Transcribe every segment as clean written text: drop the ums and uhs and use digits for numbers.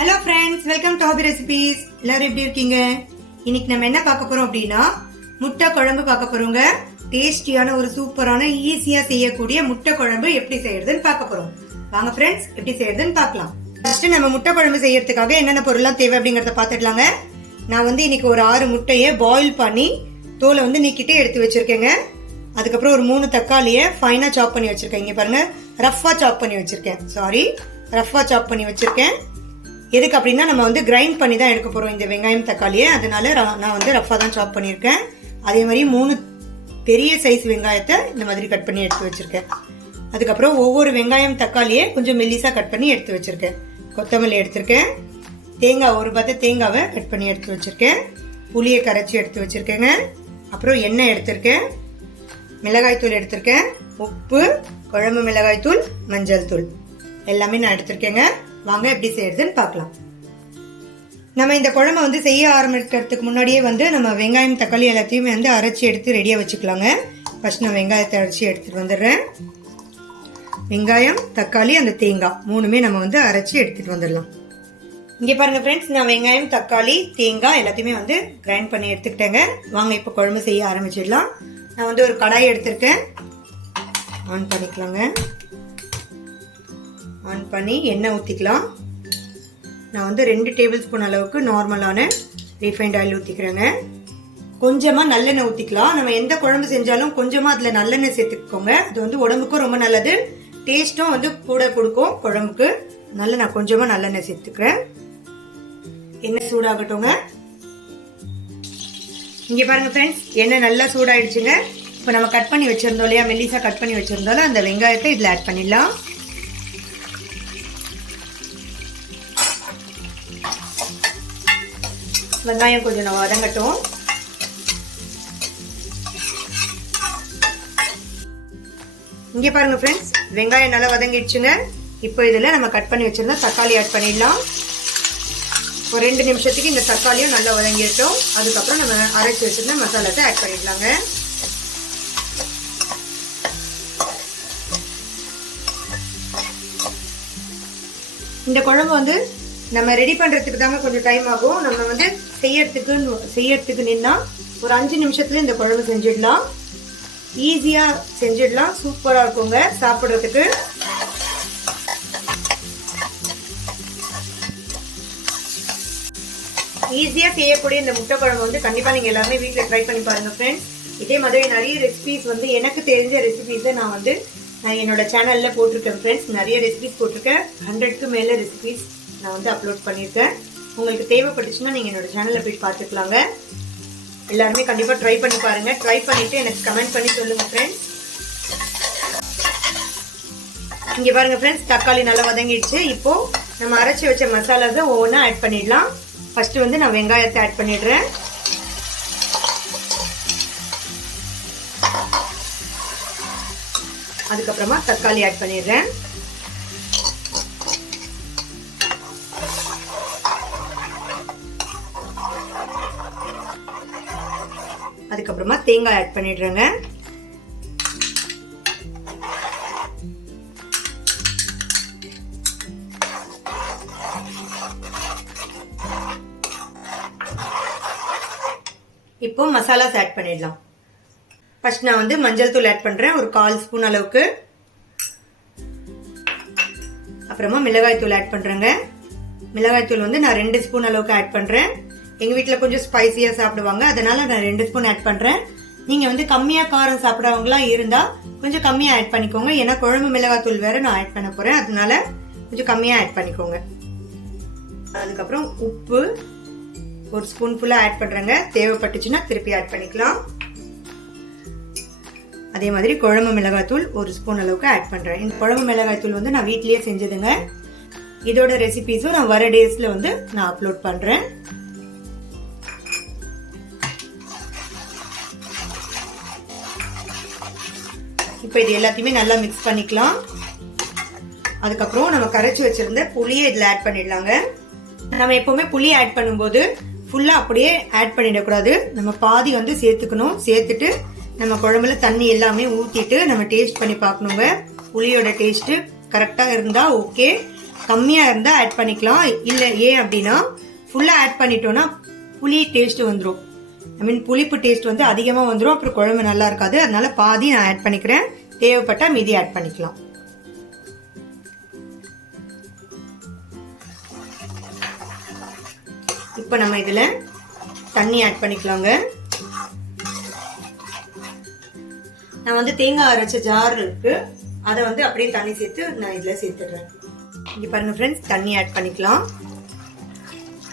Hello friends, welcome to hobby recipes. எல்லாரும் எப்படி இருக்கீங்க? இன்னைக்கு நம்ம என்ன பார்க்க போறோம் அப்படின்னா முட்டை குழம்பு பார்க்க போறோங்க. டேஸ்டியான ஒரு சூப்பரான ஈஸியா செய்யக்கூடிய முட்டை குழம்பு எப்படி செய்யறதுன்னு பார்க்க போறோம். வாங்க ஃப்ரெண்ட்ஸ், எப்படி செய்யறதுன்னு பார்க்கலாம். ஃபர்ஸ்ட் நம்ம முட்டை குழம்பு செய்யறதுக்காக என்னென்ன பொருள்லாம் தேவை அப்படிங்கறத பார்த்துடலாங்க. நான் இன்னைக்கு ஒரு 6 முட்டையை பாயில் பண்ணி தோலை நீக்கிட்டு எடுத்து வச்சிருக்கேங்க. அதுக்கப்புறம் ஒரு 3 தக்காளியை ஃபைனா சாப் பண்ணி வச்சிருக்கேன். இங்க பாருங்க, ரஃபா சாப் பண்ணி வச்சிருக்கேன். எதுக்கு அப்படின்னா நம்ம கிரைண்ட் பண்ணி தான் எடுக்க போறோம் இந்த வெங்காயம் தக்காளியை. அதனால நான் ரஃபா தான் சாப் பண்ணியிருக்கேன். அதே மாதிரி 3 பெரிய சைஸ் வெங்காயத்தை இந்த மாதிரி கட் பண்ணி எடுத்து வச்சிருக்கேன். அதுக்கப்புறம் ஒவ்வொரு வெங்காயம் தக்காளியை கொஞ்சம் மெல்லிசா கட் பண்ணி எடுத்து வச்சிருக்கேன். கொத்தமல்லி எடுத்திருக்கேன். தேங்காய், ஒரு பத்த தேங்காவை கட் பண்ணி எடுத்து வச்சிருக்கேன். புளியை கரைச்சி எடுத்து வச்சிருக்கேங்க. அப்புறம் எண்ணெய் எடுத்திருக்கேன். மிளகாய் தூள் எடுத்திருக்கேன். உப்பு, குழம்பு மிளகாய் தூள், மஞ்சள் தூள் எல்லாமே நான் எடுத்திருக்கேங்க. வாங்க எப்படி செய்யறதுன்னு பார்க்கலாம். நம்ம இந்த குழம்பை செய்ய ஆரம்பிக்கிறதுக்கு முன்னாடியே நம்ம வெங்காயம் தக்காளி எல்லாத்தையுமே அரைச்சி எடுத்து ரெடியா வச்சுக்கலாங்க. ஃபர்ஸ்ட் நான் வெங்காயத்தை அரைச்சி எடுத்துட்டு வந்துடுறேன். வெங்காயம், தக்காளி, அந்த தேங்காய் 3மே நம்ம அரைச்சி எடுத்துட்டு வந்துடலாம். இங்க பாருங்க ஃப்ரெண்ட்ஸ், நான் வெங்காயம், தக்காளி, தேங்காய் எல்லாத்தையுமே கிரைண்ட் பண்ணி எடுத்துக்கிட்டேங்க. வாங்க இப்போ குழம்பு செய்ய ஆரம்பிச்சிடலாம். நான் ஒரு கடாய் எடுத்திருக்கேன். ஆன் பண்ணிக்கலாங்க. ஆன் பண்ணி எண்ணெய் ஊற்றிக்கலாம். நான் 2 டேபிள் ஸ்பூன் அளவுக்கு நார்மலான ரீஃபைண்ட் ஆயில் ஊற்றிக்கிறேங்க. கொஞ்சமாக நல்லெண்ணெய் ஊற்றிக்கலாம். நம்ம எந்த குழம்பு செஞ்சாலும் கொஞ்சமாக அதில் நல்லெண்ணெய் சேர்த்துக்கோங்க. அது உடம்புக்கும் ரொம்ப நல்லது, டேஸ்ட்டும் கூட கொடுக்கும் குழம்புக்கு. அதனால நான் கொஞ்சமாக நல்லெண்ணெய் சேர்த்துக்கிறேன். எண்ணெய் சூடாகட்டுங்க. இங்கே பாருங்க ஃப்ரெண்ட்ஸ், எண்ணெய் நல்லா சூடாயிடுச்சுங்க. இப்போ நம்ம கட் பண்ணி வச்சிருந்தோம் இல்லையா, மெல்லிசா கட் பண்ணி வச்சிருந்தோம்ல, அந்த வெங்காயத்தை இதில் ஆட் பண்ணிடலாம். வெங்காயம் கொஞ்சம் நம்ம வதங்கட்டும். இங்க பாருங்க ஃப்ரெண்ட்ஸ், வெங்காயம் நல்லா வதங்கிடுச்சுங்க. இப்போ இதுல நம்ம கட் பண்ணி வச்சிருந்தா தக்காளி ஆட் பண்ணிடலாம். ஒரு 2 நிமிஷத்துக்கு இந்த தக்காளியும் நல்லா வதங்கிட்டோம். அதுக்கப்புறம் நம்ம அரைச்சி வச்சிருந்த மசாலாத்தை ஆட் பண்ணிடலாங்க. இந்த குழம்பு நம்ம ரெடி பண்றதுக்கு தாங்க கொஞ்சம் டைம் ஆகும். நம்ம செய்யறதுக்கு நின்னா ஒரு 5 நிமிஷத்துல இந்த குழம்பு செஞ்சிடலாம். ஈஸியா செஞ்சிடலாம். சூப்பரா இருக்குங்க சாப்பிடுறதுக்கு. ஈஸியா செய்யக்கூடிய இந்த முட்டை குழம்பு கண்டிப்பா நீங்க எல்லாருமே வீட்டுல ட்ரை பண்ணி பாருங்க ஃப்ரெண்ட்ஸ். இதே மாதிரி நிறைய ரெசிபிஸ் எனக்கு தெரிஞ்ச ரெசிபிஸை நான் என்னோட சேனல்ல போட்டிருக்கேன் ஃப்ரெண்ட்ஸ். நிறைய ரெசிபிஸ் போட்டிருக்கேன். 100க்கு மேல ரெசிபிஸ் நான் அப்லோட் பண்ணியிருக்கேன். உங்களுக்கு தேவைப்பட்டுச்சுன்னா நீங்க என்னோட சேனல்ல போய் பார்த்துக்கலாங்க. எல்லாருமே கண்டிப்பா ட்ரை பண்ணி பாருங்க. ட்ரை பண்ணிட்டு எனக்கு கமெண்ட் பண்ணி சொல்லுங்க ஃப்ரெண்ட்ஸ். இங்க பாருங்க ஃப்ரெண்ட்ஸ், தக்காளி நல்லா வதங்கிடுச்சு. இப்போ நம்ம அரைச்சி வச்ச மசாலாஸை ஒவ்வொன்றா ஆட் பண்ணிடலாம். ஃபர்ஸ்ட் நான் வெங்காயத்தை ஆட் பண்ணிடுறேன். அதுக்கப்புறமா தக்காளி ஆட் பண்ணிடுறேன். அதுக்கப்புறமா தேங்காய் ஆட் பண்ணிடுறேங்க. இப்போ மசாலாஸ் ஆட் பண்ணிடலாம். ஃபர்ஸ்ட் நான் மஞ்சள் தூள் ஆட் பண்றேன், ஒரு 1/4 ஸ்பூன் அளவுக்கு. அப்புறமா மிளகாய் தூள் ஆட் பண்றேங்க. மிளகாய் தூள் நான் 2 ஸ்பூன் அளவுக்கு ஆட் பண்றேன். எங்க வீட்டுல கொஞ்சம் ஸ்பைசியா சாப்பிடுவாங்க, அதனால நான் 2 ஸ்பூன் ஆட் பண்றேன். நீங்க கம்மியா காரம் சாப்பிடுறவங்களா இருந்தா கொஞ்சம் கம்மியா ஆட் பண்ணிக்கோங்க. ஏன்னா குழம்பு மிளகாய் தூள் வேற நான் ஆட் பண்ண போறேன், அதனால கொஞ்சம் கம்மியா ஆட் பண்ணிக்கோங்க. அதுக்கப்புறம் உப்பு ஒரு ஸ்பூன் ஃபுல்லா ஆட் பண்றேங்க. தேவைப்பட்டுச்சுன்னா திருப்பி ஆட் பண்ணிக்கலாம். அதே மாதிரி குழம்பு மிளகாய் தூள் 1 ஸ்பூன் அளவுக்கு ஆட் பண்றேன். இந்த குழம்பு மிளகாய் தூள் நான் வீட்லயே செஞ்சதுங்க. இதோட ரெசிபிஸும் நான் வர டேஸ்ல நான் அப்லோட் பண்றேன். இப்போ இது எல்லாத்தையுமே நல்லா மிக்ஸ் பண்ணிக்கலாம். அதுக்கப்புறம் நம்ம கரைச்சி வச்சிருந்த புளியை இதுல ஆட் பண்ணிடலாங்க. நம்ம எப்பவுமே புளி ஆட் பண்ணும்போது ஃபுல்லாக அப்படியே ஆட் பண்ணிடக்கூடாது. நம்ம பாதி வந்து சேர்த்துக்கணும். சேர்த்துட்டு நம்ம குழம்புல தண்ணி எல்லாமே ஊற்றிட்டு நம்ம டேஸ்ட் பண்ணி பார்க்கணுங்க. புளியோட டேஸ்ட்டு கரெக்டாக இருந்தால் ஓகே, கம்மியாக இருந்தால் ஆட் பண்ணிக்கலாம். இல்லை ஏன் அப்படின்னா ஃபுல்லாக ஆட் பண்ணிட்டோன்னா புளி டேஸ்ட்டு வந்துடும். ஐ மீன் புளிப்பு டேஸ்ட் வந்து அதிகமாக வந்துடும், அப்புறம் குழம்பு நல்லா இருக்காது. அதனால பாதி நான் ஆட் பண்ணிக்கிறேன். தேவைப்பட்டால் மீதி ஆட் பண்ணிக்கலாம். இப்போ நம்ம இதில் தண்ணி ஆட் பண்ணிக்கலாங்க. நான் வந்து தேங்காய் அரைச்ச ஜார் இருக்கு, அதை வந்து அப்படியே தண்ணி சேர்த்து நான் இதில் சேர்த்துடுறேன். இங்கே பாருங்க ஃப்ரெண்ட்ஸ், தண்ணி ஆட் பண்ணிக்கலாம்.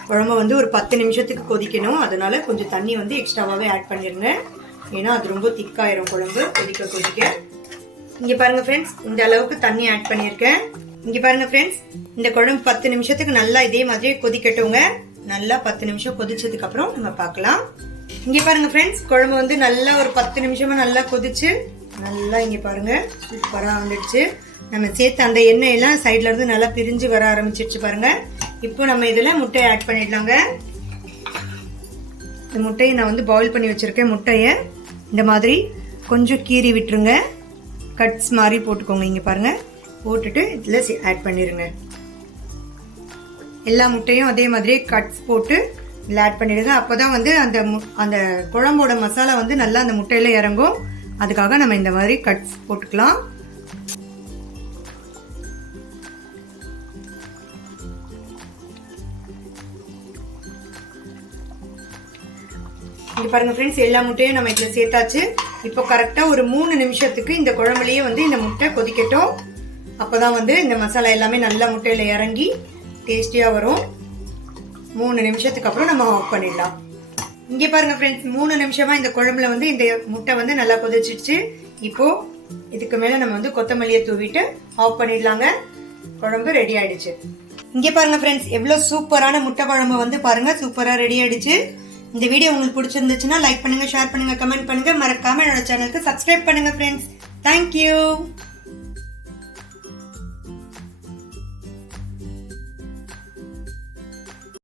குழம்பு வந்து ஒரு 10 நிமிஷத்துக்கு கொதிக்கணும், அதனால கொஞ்சம் தண்ணி வந்து எக்ஸ்ட்ராவாகவே ஆட் பண்ணிடுங்க. ஏன்னா அது ரொம்ப திக்காயிரும் குழம்பு கொதிக்க கொதிக்க. இங்கே பாருங்க ஃப்ரெண்ட்ஸ், இந்த அளவுக்கு தண்ணி ஆட் பண்ணியிருக்கேன். இங்கே பாருங்க ஃப்ரெண்ட்ஸ், இந்த குழம்பு 10 நிமிஷத்துக்கு நல்லா இதே மாதிரி கொதிக்கட்டுங்க. நல்லா 10 நிமிஷம் கொதிச்சதுக்கு அப்புறம் நம்ம பார்க்கலாம். இங்க பாருங்க ஃப்ரெண்ட்ஸ், குழம்பு வந்து நல்லா ஒரு 10 நிமிஷமா நல்லா கொதிச்சு நல்லா இங்க பாருங்க சூப்பரா வந்துடுச்சு. நம்ம சேர்த்து அந்த எண்ணெய் எல்லாம் சைட்ல இருந்து நல்லா பிரிஞ்சு வர ஆரம்பிச்சிருச்சு பாருங்க. இப்போ நம்ம இதுல முட்டையை ஆட் பண்ணிடலாங்க. இந்த முட்டையை நான் வந்து பாயில் பண்ணி வச்சிருக்கேன். முட்டையை இந்த மாதிரி கொஞ்சம் கீறி விட்டுருங்க, கட்ஸ் மாதிரி போட்டுக்கோங்க. இங்க பாருங்க, போட்டுட்டு இதுல ஆட் பண்ணிருங்க. எல்லா முட்டையும் அதே மாதிரி கட்ஸ் போட்டு இதில் ஆட் பண்ணிடுங்க. அப்போதான் வந்து அந்த குழம்போட மசாலா வந்து நல்லா அந்த முட்டையில இறங்கும். அதுக்காக நம்ம இந்த மாதிரி கட்ஸ் போட்டுக்கலாம். இங்க பாருங்க ஃப்ரெண்ட்ஸ், எல்லா முட்டையும் நம்ம இதில் சேர்த்தாச்சு. இப்போ கரெக்டாக ஒரு 3 நிமிஷத்துக்கு இந்த குழம்புலயே வந்து இந்த முட்டை கொதிக்கட்டும். அப்போதான் வந்து இந்த மசாலா எல்லாமே நல்லா முட்டையில இறங்கி டேஸ்டியா வரும். 3 நிமிஷத்துக்கு அப்புறம் நம்ம ஆஃப் பண்ணிடலாம். இங்க பாருங்க ஃப்ரெண்ட்ஸ், 3 நிமிஷமா இந்த குழம்புல வந்து இந்த முட்டை வந்து நல்லா கொதிச்சிடுச்சு. இப்போ இதுக்கு மேல நம்ம வந்து கொத்தமல்லியை தூவிட்டு ஆஃப் பண்ணிடலாங்க. குழம்பு ரெடி ஆயிடுச்சு. இங்க பாருங்க ஃப்ரெண்ட்ஸ், எவ்வளவு சூப்பரான முட்டை குழம்பு வந்து பாருங்க சூப்பரா ரெடி ஆயிடுச்சு. இந்த வீடியோ உங்களுக்கு பிடிச்சிருந்துச்சுன்னா லைக் பண்ணுங்க, ஷேர் பண்ணுங்க, கமெண்ட் பண்ணுங்க. மறக்காம என்னோட சேனலுக்கு சப்ஸ்கிரைப் பண்ணுங்க ஃப்ரெண்ட்ஸ். தேங்க்யூ.